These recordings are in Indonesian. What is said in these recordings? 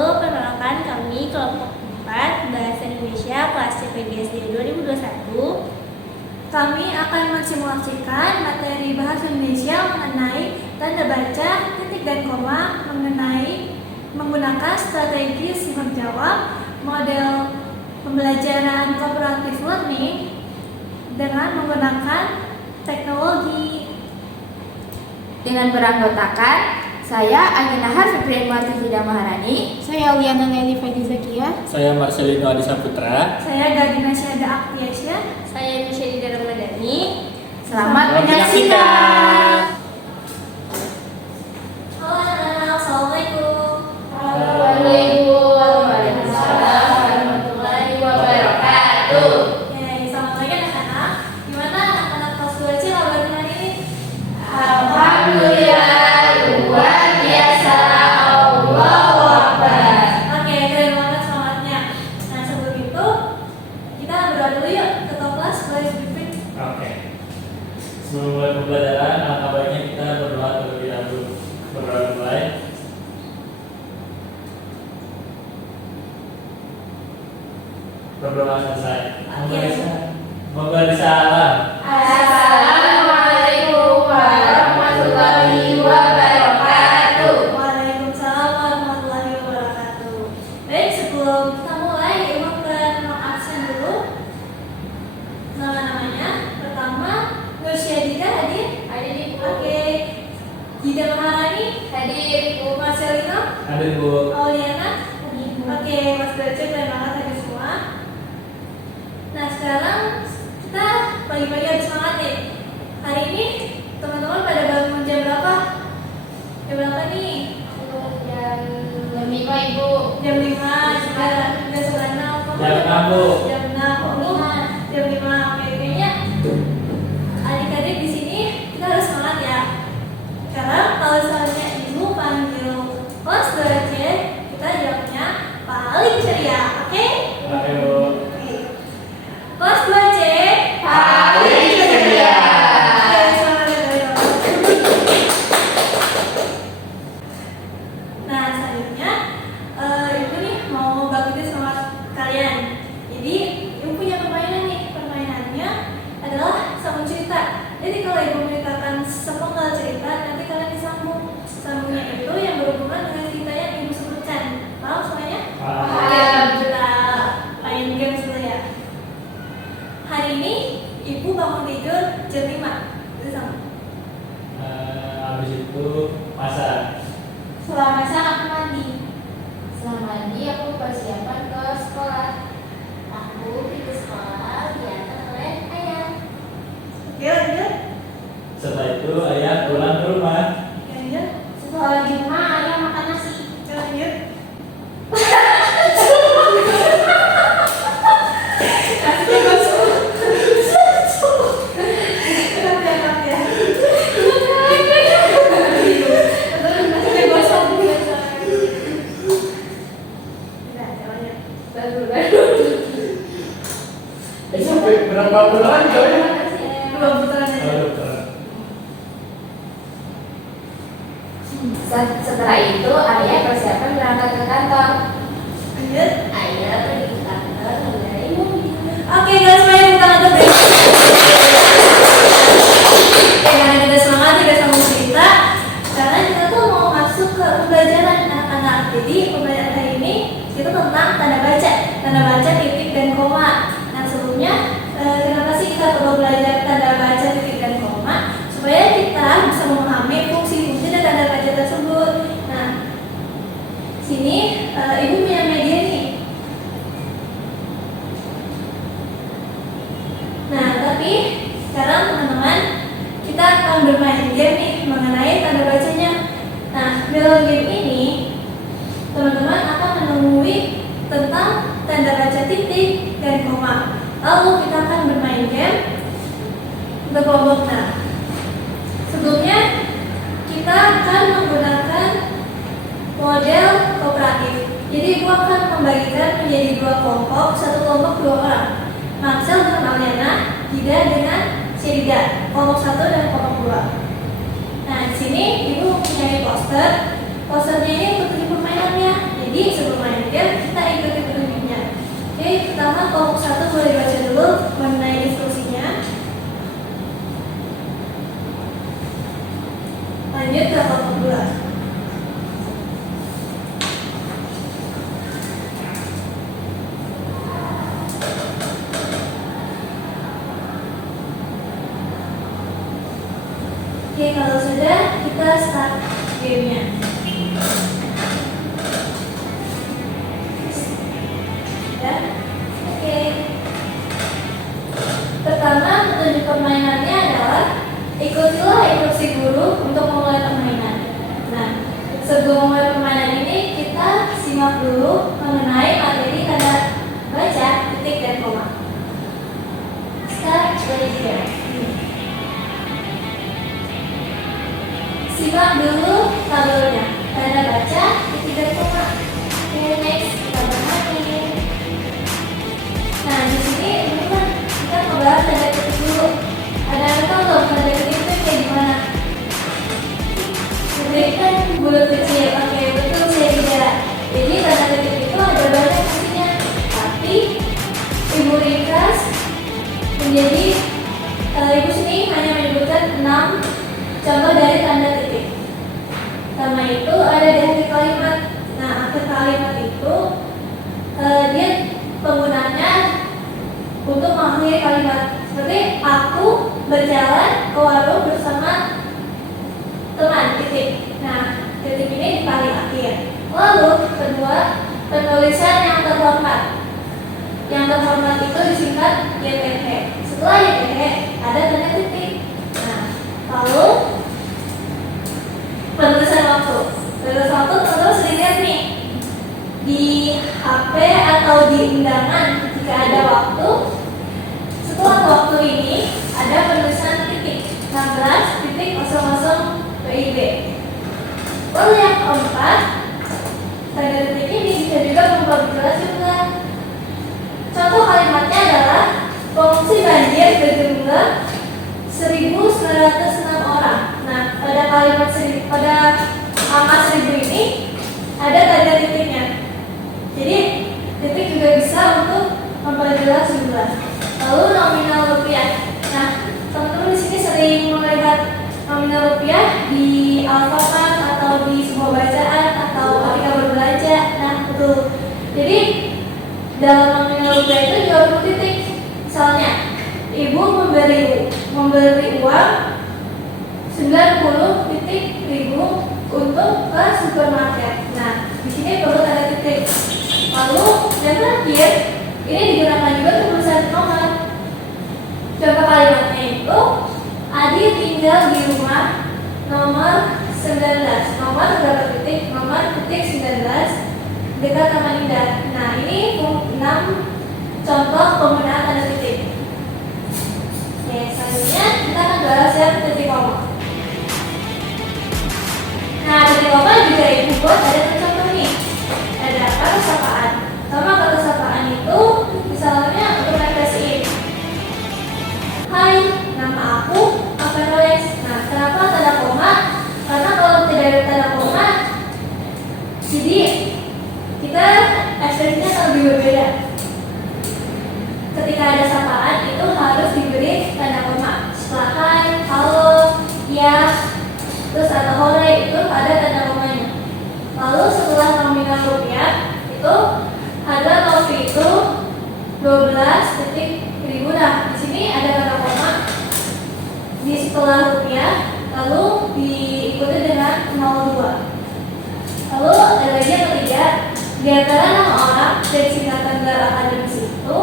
Perkenalkan kami kelompok 4 Bahasa Indonesia kelas CPDSD 2021. Kami akan mensimulasikan materi Bahasa Indonesia mengenai tanda baca, titik dan koma, menggunakan strategi simak jawab, model pembelajaran cooperative learning dengan menggunakan teknologi. Dengan beranggotakan saya Aginahar Febrianwati Fida Maharani, saya Liana Leli Fadi Zakia, saya Marcelino Adi Saputra, saya Gadina Syahda Aktiasya, Saya Michelle Ramadhani. selamat menyaksikan. Halo anak-anak, Assalamualaikum. Waalaikumsalam warahmatullahi wabarakatuh. Selamat pagi anak-anak. Gimana anak-anak kelas 2C kabarnya hari ini? Alhamdulillah luar biasa. Allahu Akbar. Oke, keren banget semangatnya. Nah, sebelum itu kita berdoa dulu yuk. Ketua kelas boleh briefing. Oke. Sebelum mulai pembelajaran, alangkah baiknya kita berdoa terlebih dahulu. Berdoa mulai. Berdoa selesai. Memberi salam. Assalamualaikum warahmatullahi wabarakatuh. Waalaikumsalam warahmatullahi wabarakatuh. Baik, sebelum kita mulai, Ibu akan absen dulu. Nama-namanya, pertama Nur Syadida hadir. Hadir Ibu. Oke. Gida Maharani Hadir Ibu. Marcelino, Hadir Bu. Auliana. Oke, Mas Baca, terima kasih hadir semua. Nah, sekarang kita pagi-pagi harus semangat nih. Hari ini teman-teman pada bangun jam berapa? Jam berapa nih? Jam 5 Ibu. Jam 5, sudah 6. Jam 6, Bu. Jam 6, jam 5. Oke, kayaknya adik-adik di sini kita harus semangat ya. Karena kalau misalnya Ibu panggil kelas 2C, kita jawabnya paling ceria, oke? Oke, Bu. Kelas 2C Paling ceria. Oke, semangat ya, teman-teman. Nah, selanjutnya Ibu nih mau bangkitin semangat kalian. Jadi Ibu punya permainan nih. Permainannya adalah sambung cerita. Jadi kalau Ibu menceritakan sepenggal cerita, nanti kalian disambung. Sambungnya itu yang berhubungan dengan cerita yang Ibu sebutkan. Paham semuanya? Paham. Oke, kita main game dulu ya. Hari ini Ibu bangun tidur jam 5. Itu sama. Habis itu masak. Setelah masak aku mandi. Setelah mandi aku persiapan ke sekolah. Aku pergi ke sekolah diantar oleh ayah. Oke, lanjut. Setelah itu ayah pulang ke rumah. Lanjut. Setelah di rumah ayah makan nasi. Lanjut. Ini sampai berapa putaran kalian? Dua putaran aja. Oh, putaran. Setelah itu ayah persiapan berangkat ke kantor. Lanjut. Ayah pergi ke kantor mengendarai mobil. Oke guys, semuanya tepuk tangan dulu. Oke, karena kita semangat, kita sambung cerita. Sekarang kita tuh mau masuk ke pembelajaran anak-anak. Jadi pembelajaran hari ini itu tentang tanda baca titik dan koma. Nah sebelumnya, kenapa sih kita perlu belajar tanda baca titik dan koma? Supaya kita bisa memahami fungsi-fungsi dan tanda baca tersebut. Nah, sini Ibu punya media nih. Nah, tapi sekarang teman-teman kita akan bermain game nih mengenai tanda bacanya. Nah, dalam game ini teman-teman akan menemui tentang tanda baca titik dan koma. Lalu kita akan bermain game berkelompok. Nah, sebelumnya kita akan menggunakan model kooperatif. Jadi Ibu akan membagikan menjadi dua kelompok, satu kelompok 2 orang. Marcel dengan Auliana, Gida dengan Syedida, kelompok 1 dan kelompok 2. Nah, di sini Ibu mempunyai poster. Posternya ini untuk permainannya. Jadi sebelum pertama kelompok 1 boleh baca dulu mengenai instruksinya. Lanjut ke kelompok 2. Oke, kalau sudah kita start gamenya. Ya, oke. Pertama, petunjuk permainannya adalah ikutilah instruksi guru untuk memulai permainan. Nah, sebelum memulai permainan ini kita simak dulu mengenai materi tanda baca, titik dan koma. Start right here. Simak dulu tabelnya, tanda baca, titik dan koma. Oke, next kita bermain. Nah, di sini teman-teman kita membahas tanda ketik dulu. Ada yang tahu belum tanda ketik itu kayak gimana? Ketik kan bulat kecil. Oke, betul saya bicara. Jadi tanda ketik itu ada banyak fungsinya. Tapi Ibu ringkas menjadi Ibu sini hanya menyebutkan 6 contoh dari tanda titik. Pertama itu ada di akhir kalimat. Nah, akhir kalimat itu dia penggunaannya untuk mengakhiri kalimat. Seperti aku berjalan ke warung bersama teman, titik. Nah, titik ini di paling akhir. Lalu kedua, penulisan yang terhormat. Yang terhormat itu disingkat YTH. Setelah YTH ada tanda titik. Nah, lalu penulisan waktu. Penulisan waktu teman-teman sering lihat nih di HP atau di undangan jika ada waktu. Setelah waktu ini ada penulisan titik 16.00 WIB. Lalu yang keempat, tanda titik ini bisa juga memperjelas jumlah. Contoh kalimatnya adalah pengungsi banjir berjumlah 1.906 orang. Nah, pada kalimat pada angka 1000 ini ada tanda titiknya. Jadi titik juga bisa untuk memperjelas jumlah. Lalu nominal rupiah. Nah, teman-teman di sini sering melihat nominal rupiah di Alfamart atau di sebuah bacaan atau ketika berbelanja. Nah, betul. Jadi dalam nominal rupiah itu juga perlu titik. Misalnya, ibu memberi uang 90.000 untuk ke supermarket. Nah, di sini perlu tanda titik. Lalu yang terakhir, ini digunakan juga untuk tulisan nomor. Contoh kalimatnya itu, Adi tinggal di rumah nomor 19. Nomor berapa titik? Nomor titik 19 dekat Taman Indah. Nah, ini 6 contoh penggunaan tanda titik. Oke, selanjutnya kita akan bahas yang titik koma. Nah, titik koma juga ibu buat ada contoh nih. Ada kata sapaan. Sama kata sapaan itu misalnya untuk refleksiin. Hai, nama aku Aperoles. Nah, kenapa tanda koma? Karena kalau tidak ada tanda koma, jadi kita ekspresinya akan lebih berbeda. Ketika ada sapaan itu harus diberi tanda koma. Setelah hai, halo, ya, terus atau hore itu ada tanda komanya. Lalu setelah nominal rupiah itu ada novi itu 12.000. Nah, di sini ada tanda koma di setelah rupiah, lalu diikuti dengan 02. Lalu ada lagi yang ketiga, di antara nama orang dan singkatan gelar akademis itu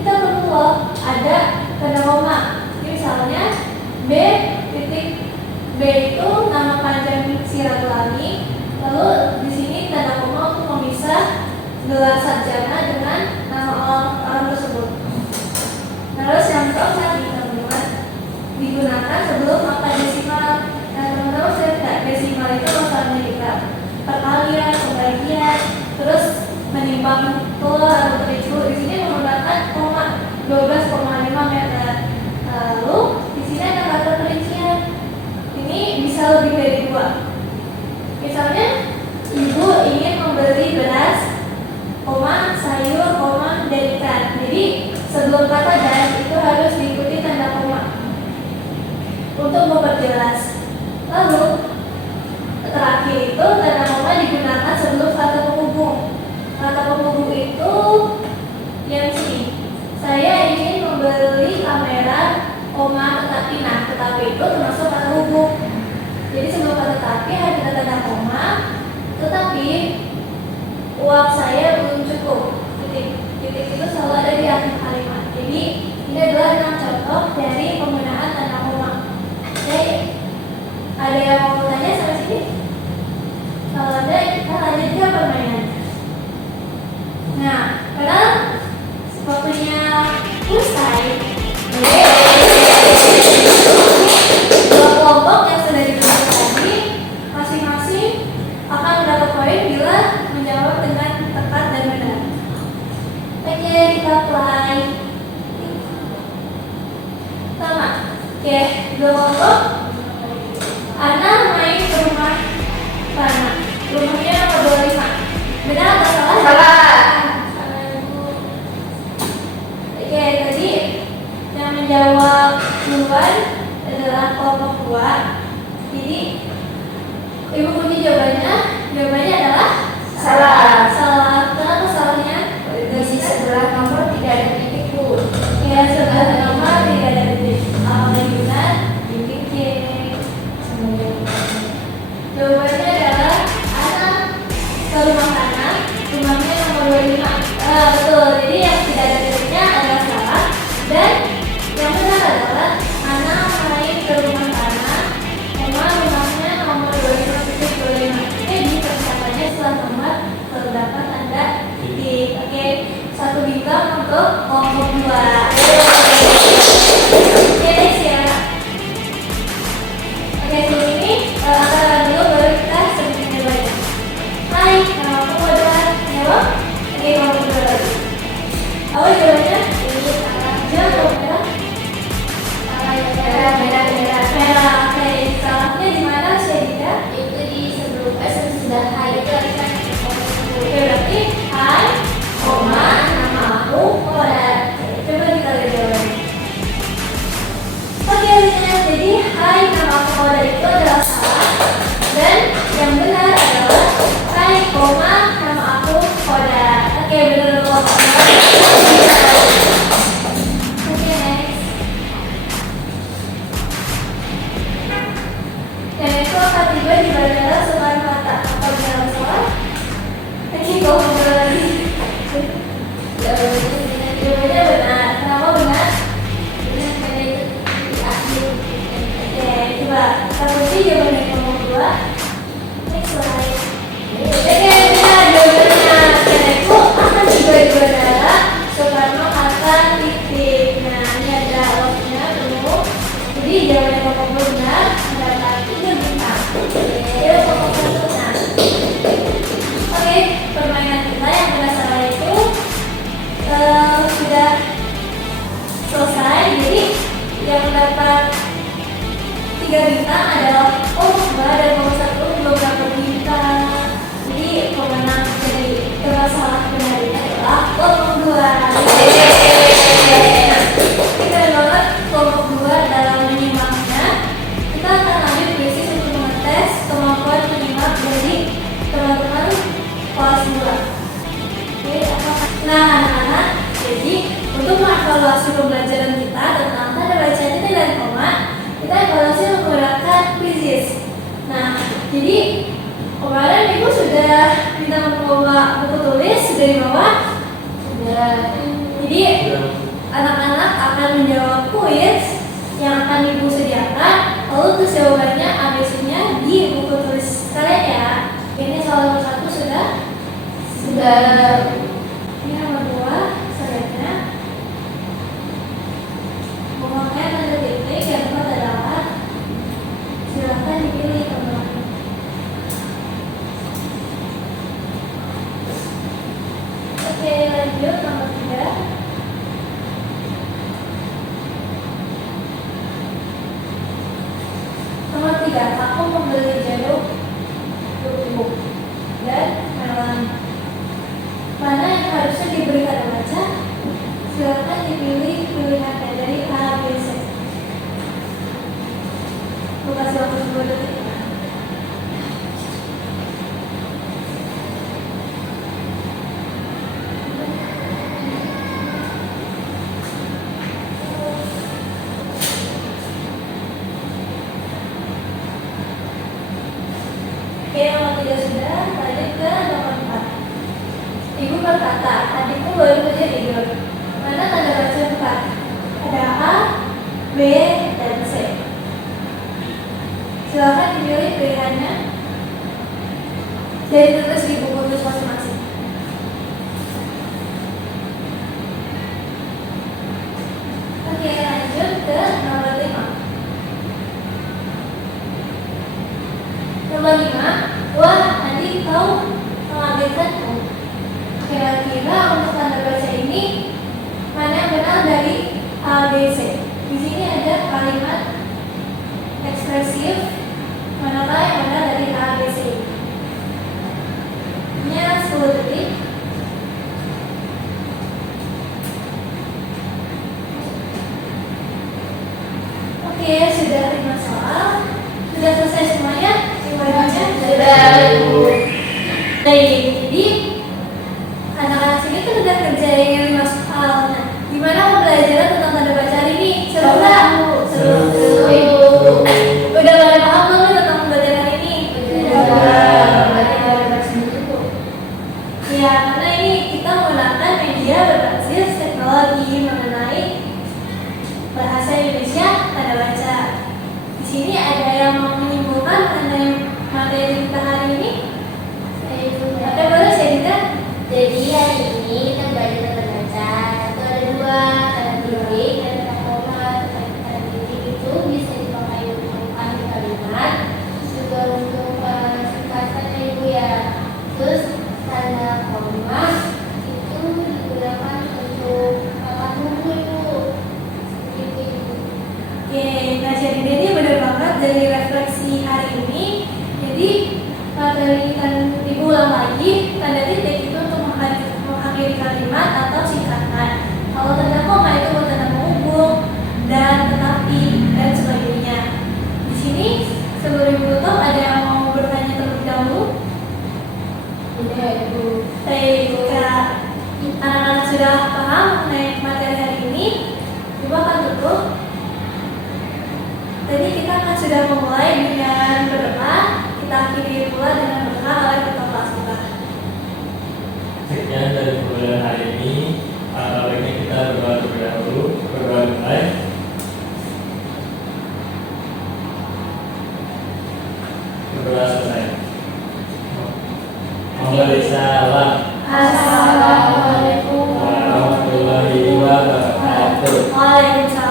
kita perlu loh ada tanda koma. Jadi misalnya B titik B itu nama panjang Siratulani. Lalu di sini tanda koma untuk memisah gelar sarjana dengan nama orang tersebut. Terus yang keempat nih teman-teman, digunakan sebelum angka desimal. Nah, teman-teman saya tidak desimal itu masalahnya kita perkalian, pembagian, terus menimbang telur atau terigu. Di sini menggunakan koma 12,5 meter. Lalu di sini ada kata perincian. Ini bisa lebih dari 2. Misalnya ibu ingin membeli beras, sayur, dan ikan. sebelum kata dan itu harus diikuti tanda koma untuk memperjelas. Lalu terakhir itu tanda koma digunakan sebelum kata penghubung. Kata penghubung itu yang sini. Saya ingin membeli kamera, tetapi itu termasuk kata hubung. Jadi sebelum kata tetapi ada tanda koma, tetapi uang saya belum cukup. Titik itu selalu ada di akhir kalimat. Jadi ini adalah 6 contoh dari penggunaan tanda koma. Oke, ada yang mau tanya sampai sini? Kalau ada, kita lanjut ke permainan. Nah, karena waktunya selesai. Dua kelompok yang sudah diberikan tadi masing-masing akan mendapat poin bila menjawab dengan tepat dan benar. Oke, kita play. Sama. Oke, dua kelompok. Ana main ke rumah Rana. Rumahnya nomor 25. Benar atau salah? Salah. Oke, tadi yang menjawab duluan adalah kelompok 2. Jadi ibu punya jawabannya adalah Salah. Salah. Kenapa salahnya? Di sebelah nomor tidak ada titik pun. Ya, sebelah nomor tidak ada titik. Apa yang benar? Titik C. Jawabannya adalah anak ke rumah anak. Rumahnya nomor 25. Betul. Jadi yang tidak ada titiknya adalah salah. Dan yang benar adalah anak main ke rumah anak. Rumahnya nomor 25.25. Jadi persyaratannya setelah nomor terdapat tanda titik. Oke, 1 bintang untuk kelompok 2. Oke, next ya. Oke, sebelum ini antara dulu baru kita sedikit berbanyak. Hai, nama aku adalah jawab. Oke, kelompok 2 lagi. Apa jawabannya? Ini salah. Jawab merah. Merah. Oke, salahnya di mana Syedida? Itu di sebelum sudah hai itu ada kan. Oke, berarti hai, koma, nama aku, Koda. Coba kita lihat jawabannya. Oke, jadi hai, nama aku Koda itu adalah salah. Dan yang benar adalah hai, koma, nama aku Koda. Oke, benar kelompok 2. Oke, next. Dan itu akan tiba di bandara Soekarno-Hatta. Apa benar atau salah? Oke, kelompok 2 lagi. Jawabannya benar. Kenapa benar? Oke, coba kita kunci jawaban dari kelompok 2. Next slide. Oke, benar jawabannya. Dan itu akan tiba di bandara Soekarno-Hatta titik. Nah, ini ada waktunya penuh. Jadi jawaban kelompok 2 benar mendapat 3 bintang. Oke, kelompok 1 benar. Oke, permainan kita yang benar salah itu sudah selesai. Jadi yang mendapat 3 bintang adalah kelompok 2 dan kelompok 1 belum dapat bintang. Jadi pemenang dari salah benar ini adalah kelompok 2. Keren banget kelompok 2 dalam menyimaknya. Kita akan lanjut basis untuk mengetes kemampuan menyimak dari teman-teman kelas 2. Oke, nah anak-anak, jadi untuk mengevaluasi pembelajaran kita tentang tanda baca titik dan koma, kita evaluasi menggunakan quizzes. Nah, jadi kemarin ibu sudah minta membawa buku tulis, sudah dibawa? Sudah. Jadi anak-anak akan menjawab kuis yang akan ibu sediakan, lalu terus jawabannya ABC-nya di buku tulis kalian ya. Ini soal nomor 1 sudah? Sudah. Ini nomor 2 selanjutnya. Pokoknya tanda titik yang tepat adalah silakan dipilih teman-teman. Oke, lanjut nomor 3. Nomor 3, aku membeli jeruk tubuh dan melon. Mana yang harusnya diberi tanda baca? Silakan dipilih kasih waktu 10 detik. Oke, nomor 3 sudah, lanjut ke nomor 4. Ibu berkata, adikku baru saja tidur. Mana tanda baca 4? Ada A, B, dan C. Silakan dipilih pilihannya dan ditulis di buku tulis masing-masing. Oke, lanjut ke nomor 5. Nomor 5, wah, adik kau mengagetkanku. Kira-kira untuk tanda baca ini mana yang benar dari A, B, C? Di sini ada kalimat ekspresif, manakah yang benar dari A, B, C? Ini 10 detik. Oke, sudah 5 soal. Sudah selesai semuanya? Semuanya sudah. Baik, jadi anak-anak sini kan udah kerjain 5 soal. Nah, gimana pembelajaran tentang tanda baca hari ini? Seru nggak? Seru. Udah pada paham belum tentang pembelajaran hari ini? Ya, karena ini kita menggunakan media berbasis teknologi mengenai bahasa Indonesia tanda baca. Di sini ada yang mau menyimpulkan mengenai materi kita hari ini? Oke, boleh saya juga. Jadi hari ini kita belajar tanda baca. Itu ada 2, tanda titik dan tanda koma. Tanda titik itu bisa dipakai untuk akhir kalimat, juga untuk singkatan ya ibu ya. Terus tanda koma itu digunakan untuk kata tunggu ibu. Seperti itu. Oke, nah jadi ini benar banget dari refleksi hari ini. Jadi materi kan ibu ulang lagi, tanda titik itu untuk mengakhiri kalimat atau singkatan. Kalau tanda koma itu buat tanda menghubung dan tetapi dan sebagainya. Di sini sebelum ibu tutup ada yang mau bertanya terlebih dahulu? Udah ibu. Baik, jika anak-anak sudah paham mengenai materi hari ini, ibu akan tutup. Tadi kita kan sudah memulai dengan berdoa, kita akhiri pula dengan berdoa oleh ketua kelas kita. Sekian dari pembelajaran hari ini. Baiknya kita berdoa terlebih dahulu. Berdoa mulai. Berdoa selesai. Waalaikumsalam Assalamualaikum warahmatullahi wabarakatuh. Waalaikumsalam.